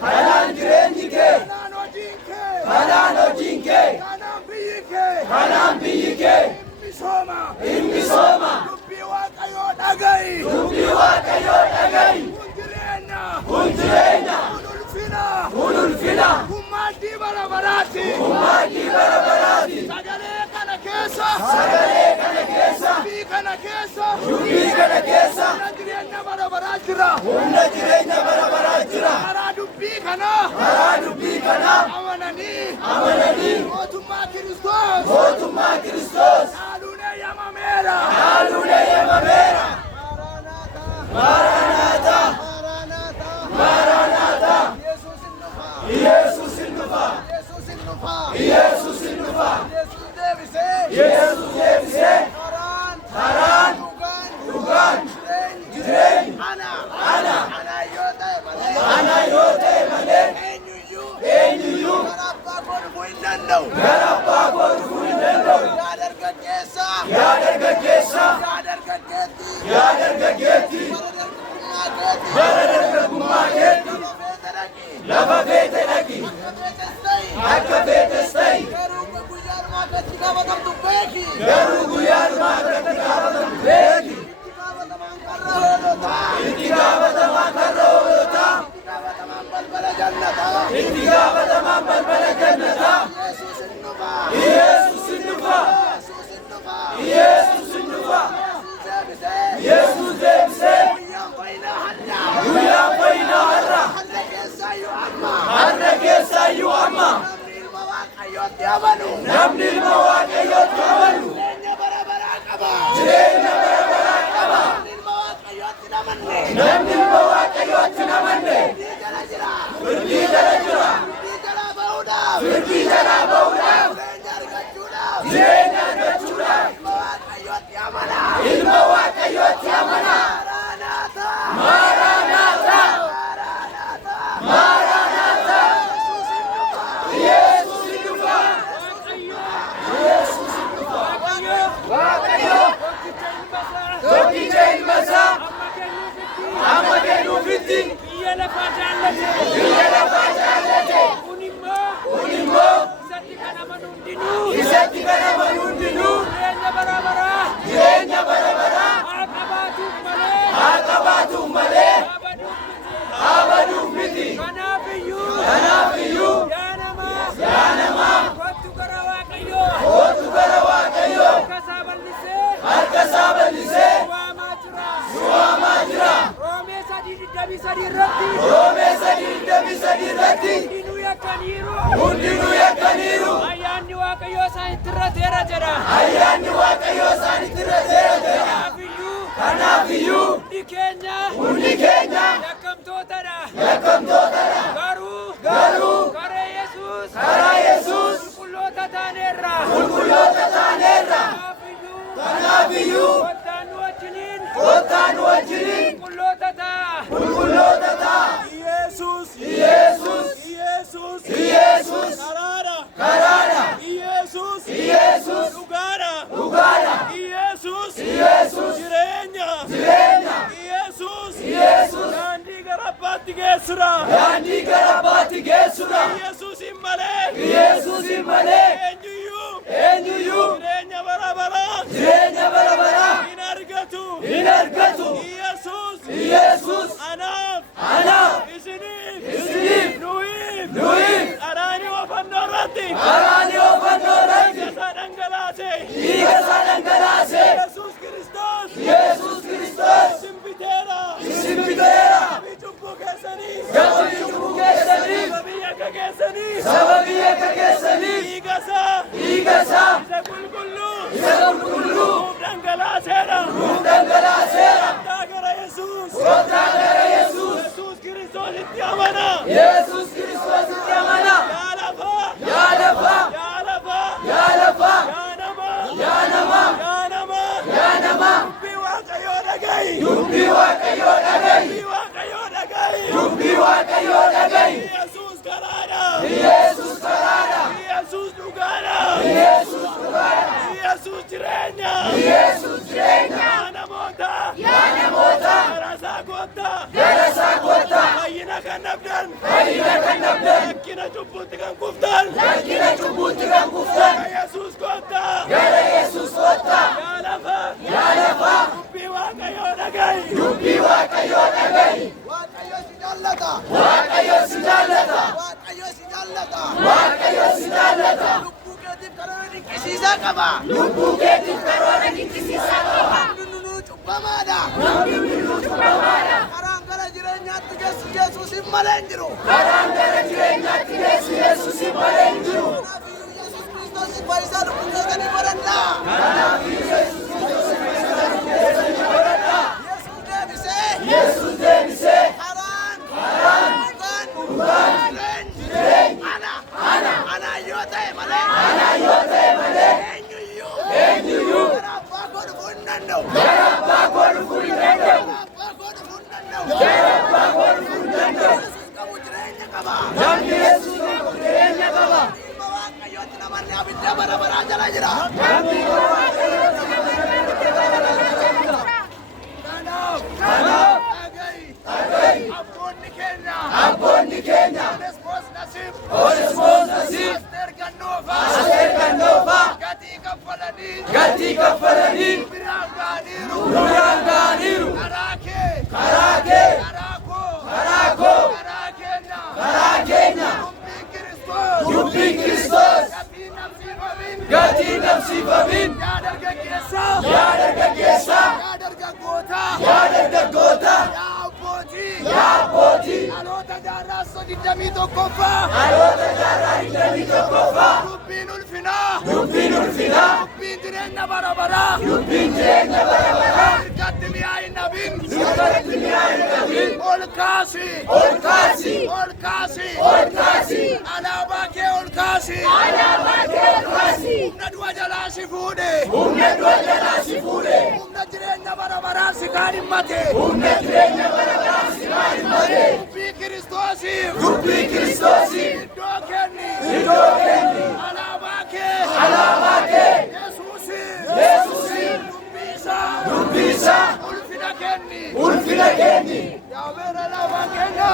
kanaan jireenyi kee kanaan hojiin kee kanaan biyyi kee hin misooma dubbii waaqayyoo dhaga'i kun jireenya kun ulfina kun maaddii bara baraati sagalee kana keessa dubbii kana keessa humna jireenya bara baraa jira karaa dubbii kana amananii mootummaa Kiristoos haaluulee yamameera Maranatha Yesus hin dhufa Yesus deebisee karaan dhugaan jireenya ana yoo ta'e malee eenyuyyuu gara abbaa koo dhufuu hin danda'u yaa dargaggeetti bara dargaggummaa keetti lafa feete dhaqi akka feetes ta'i garuu guyyaadhumaa irratti gaafatamtu beeki itti gaafatamaan karra hoolotaa itti gaafatamaan balbala jannataa Yesus hin dhufa Yesus deebisee guyyaan fayyinaa har'a keessaayyuu amma namni ilma waaqayyootti amanu jireenya bara baraa qaba namni ilma waaqayyootti hin amanne firdii jala jira firdii jalaa ba'uudhaaf jireenya argachuudhaaf ilma waaqayyootti amana Maranatha Yesus hin dhufa waaqayyo tokkicha ilma isaa amma kennuufitti biyya lafaa jaallate kun immoo isatti kan amanu hundinuu jireenya bara baraa haa qabaatuuf malee abaduuf miti kanaafiyyuu yaa namaa kottu gara waaqayyoo harka isaa bal'isee suwaamaa jira Roomee 3:23 irratti hundinuu yakkaniiru ayyaanni waaqayyoo isaanitti irrateera jedha kanaafiyyuu hundi keenya yakkamtootadha garuu karaa Yesuus qulqulloota taaneerra kanaafiyyuu kottaa nu wajjiniin qulqulloota ta'a Yesus karaadha Yesus dhugaadha Yesus jireenya Yesus daandii gara abbaatti geessudha Yesus hin malee eenyuyyuu jireenya bara baraa hin argatu Yesus anaaf isiniif nuyiif araanii oofannoo irratti dhiiga isaa dhangalaase Yesus Kiristoos isin biteera cubbuu keessanii sababii akka keessanii dhiiga isaa isa qulqulluu nuuf dhangalaaseera kottaa gara Yesus Kiristoositti amana yaa lafaa yaa namaa dubbii waaqayyoo dhaga'i Yesus karaadha Yesus dhugaadha Yesus jireenya yaa namoota gara isaa kottaa fayyina kan nabdan lakkina cubbuutti kan kuftan Yesuus kottaa yaa lafa dubbii Waaqayyoo dhaga'i Waaqayyo si jaallata lubbuu keetiif karoora dinqisiisaa qaba namni cubbamaadha karaan gara jireenyaatti geessu Yesuusin malee hin jiru kanaafuu Yesuus Kiristoos fayyisaa lubbuu keessanii godhadhaa Yesuus deebisee karaan dhugaan jireenya ana yoo ta'e malee eenyuyyuu gara abbaa koo dhufuu hin danda'u Yesuus qabu jireenya qaba ilma Waaqayyootti namanni abidda bara baraa jala jira kanaaf abboonni keenya Onesmoos Nasiib Asteer Gannoofaa gatii kaffalanii biraan ga'aniiru karaa keenya dubbiin Kiristoos gatii nabsiifamin yaa dargaggeessaa yaa dargaggoota yaa abbootii dhaloota jaarraa 21ffaa dubbiin ulfinaa dubbiin jireenya bara baraa hirkatti mi'aa hin dhabin ol kaasi alaabaa kee ol kaasi humna du'a jalaa si fuudhe humna jireenya bara baraa si kaadhimmate dubbii Kiristoosiif iddoo kenni alaabaa kee Yesuusiif dubbii isaa ulfina kenni yaa beera alaabaa keenya